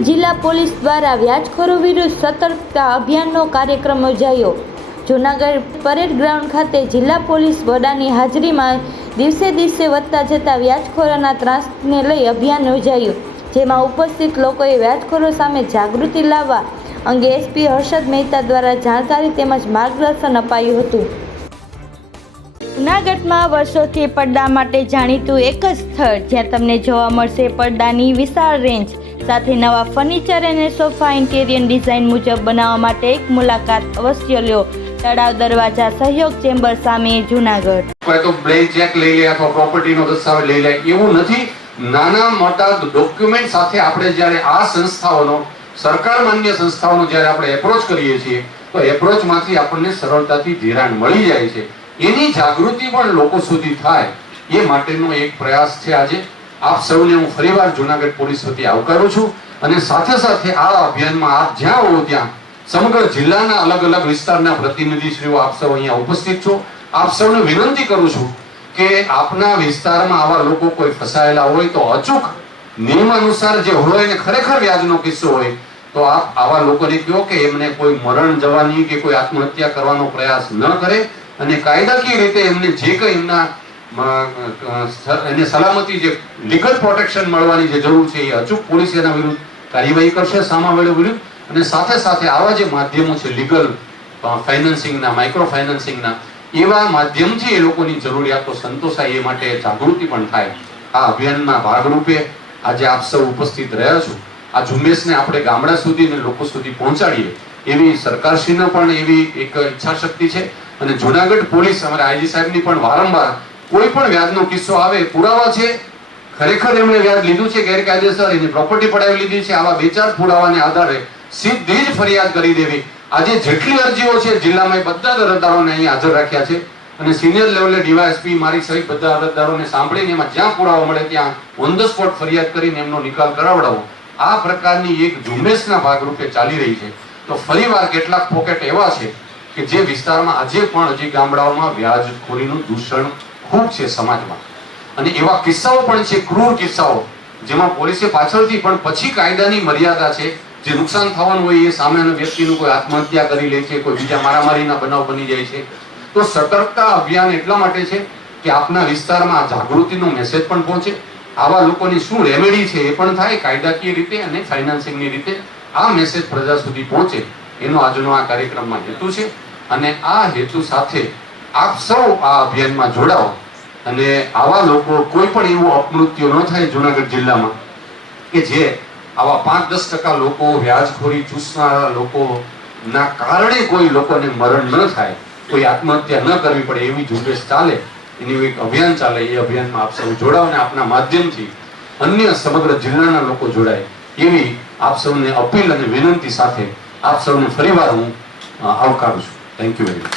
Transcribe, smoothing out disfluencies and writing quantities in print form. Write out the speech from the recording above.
જૂનાગઢ જિલ્લા પોલીસ દ્વારા વ્યાજખોરો વિરુદ્ધ સતર્કતા અભિયાનનો કાર્યક્રમ યોજાયો। જૂનાગઢ પરેડ ગ્રાઉન્ડ ખાતે જિલ્લા પોલીસ વડાની હાજરીમાં દિવસે દિવસે વધતા જતા વ્યાજખોરોના ત્રાસને લઈ અભિયાન યોજાયું, જેમાં ઉપસ્થિત લોકોએ વ્યાજખોરો સામે જાગૃતિ લાવવા અંગે એસપી હર્ષદ મહેતા દ્વારા જાણકારી તેમજ માર્ગદર્શન અપાયું હતું। જૂનાગઢમાં વર્ષોથી પડદા માટે જાણીતું એક જ સ્થળ જ્યાં તમને જોવા મળશે પડદાની વિશાળ રેન્જ સાથે નવા ફર્નિચર અને સોફા ઇન્ટિરિયર ડિઝાઇન મુજબ બનાવવા માટે એક મુલાકાત અવશ્ય લ્યો। તળાવ દરવાજા સહયોગ ચેમ્બર સામે જૂનાગઢ। કોઈ તો બ્લેન્ક ચેક લઈ લે અથવા પ્રોપર્ટીનો દસ્તાવેજ લઈ લે એવું નથી। નાના મોટા ડોક્યુમેન્ટ સાથે આપણે જ્યારે આ સંસ્થાઓનો સરકાર માન્ય સંસ્થાઓનો જ્યારે આપણે એપ્રોચ કરીએ છીએ તો એપ્રોચમાંથી આપણને સરળતાથી ધિરાણ મળી જાય છે। એની જાગૃતિ પણ લોકો સુધી થાય એ માટેનો એક પ્રયાસ છે। આજે આપ સૌને હું ફરીવાર જૂનાગઢ પોલીસ વતી આવકારું છું અને સાથે સાથે આ અભિયાનમાં આપ જ્યાં હો ત્યાં સમગ્ર જિલ્લાના અલગ અલગ વિસ્તારના પ્રતિનિધિશ્રીઓ આપ સૌ અહીંયા ઉપસ્થિત છો। આપ સૌને વિનંતી કરું છું કે આપના વિસ્તારમાં આવા લોકો કોઈ ફસાયેલા હોય તો અચૂક નિયમ અનુસાર જે હોય ને ખરેખર વ્યાજનો કિસ્સો હોય તો આપ આવા લોકોને કહો કે એમને કોઈ મરણ જવાની કે કોઈ આત્મહત્યા કરવાનો પ્રયાસ ન કરે અને કાયદાકીય રીતે એમને જે કંઈ એમના એને સલામતી જે લીગલ પ્રોટેક્શન મળવાની જે જરૂર છે એ અચૂક પોલીસ એના વિરુદ્ધ કાર્યવાહી કરશે સામાવાળા વિરુદ્ધ। અને સાથે સાથે આવા જે માધ્યમો છે લીગલ ફાઇનાન્સિંગના, માઇક્રો ફાઇનાન્સિંગના, એવા માધ્યમથી એ લોકોની જરૂરિયાતો સંતોષાય એ માટે જાગૃતિ પણ થાય। આ અભિયાનના ભાગરૂપે આજે આપ સૌ ઉપસ્થિત રહ્યા છો। આ ઝુંબેશને આપણે ગામડા સુધી અને લોકો સુધી પહોંચાડીએ એવી સરકારશ્રીનો પણ એવી એક ઈચ્છા શક્તિ છે। અને જૂનાગઢ પોલીસ અમારા આઈજી સાહેબની પણ વારંવાર કોઈ પણ વ્યાજનો કિસ્સો આવે, પુરાવા છે ખરેખર એમણે વ્યાજ લીધું છે ગેરકાયદેસર, એની પ્રોપર્ટી પડાવી લીધી છે, આવા 2-4 પુરાવાને આધારે સીધી જ ફરિયાદ કરી દેવી। આજે જેટલી અરજીઓ છે જિલ્લામાં બધા જ અરજદારોને અહીં હાજર રાખ્યા છે અને સિનિયર લેવલે ડીવાયએસપી મારી સહિત બધા અરજદારોને સાંભળીને એમાં જ્યાં પુરાવા મળે ત્યાં ઓન ધ સ્પોટ ફરિયાદ કરીને એમનો નિકાલ કરાવડાવો। આ પ્રકારની એક ઝુંબેશના ભાગરૂપે ચાલી રહી છે। તો ફરીવાર કેટલાક પોકેટ એવા છે કે જે વિસ્તારમાં આજે પણ હજી ગામડાઓમાં વ્યાજખોરીનું દૂષણ ખૂબ છે સમાજમાં, અને એવા કિસ્સાઓ પણ છે, ક્રૂર કિસ્સાઓ, જેમાં પોલીસે પાછળથી પણ પછી કાયદાની મર્યાદા છે, જે નુકસાન થવાનું હોય એ સામેના વ્યક્તિનું કોઈ આત્મહત્યા કરી લે છે, કોઈ બીજા મારામારીના બનાવ બની જાય છે। તો સતર્કતા અભિયાન એટલા માટે છે કે આપના વિસ્તારમાં જાગૃતિનો મેસેજ પણ પહોંચે, આવા લોકોની શું રેમેડી છે એ પણ થાય કાયદાકીય રીતે અને ફાઇનાન્સિંગની રીતે આ મેસેજ પ્રજા સુધી પહોંચે એનો આજનો આ કાર્યક્રમમાં હેતુ છે। અને આ હેતુ સાથે આપ સૌ આ અભિયાનમાં જોડાઓ અને આવા લોકો કોઈ પણ એવું અપમૃત્યુ ન થાય જૂનાગઢ જિલ્લામાં કે જે આવા 5-10% લોકો વ્યાજખોરી ચૂસનારા લોકોના કારણે કોઈ લોકોને મરણ ન થાય, કોઈ આત્મહત્યા ન કરવી પડે એવી ઝુંબેશ ચાલે, એનું એક અભિયાન ચાલે। એ અભિયાનમાં આપ સૌ જોડાઓ અને આપના માધ્યમથી અન્ય સમગ્ર જિલ્લાના લોકો જોડાય એવી આપ સૌને અપીલ અને વિનંતી સાથે આપ સૌને ફરીવાર હું આવકારું છું। Thank you very much.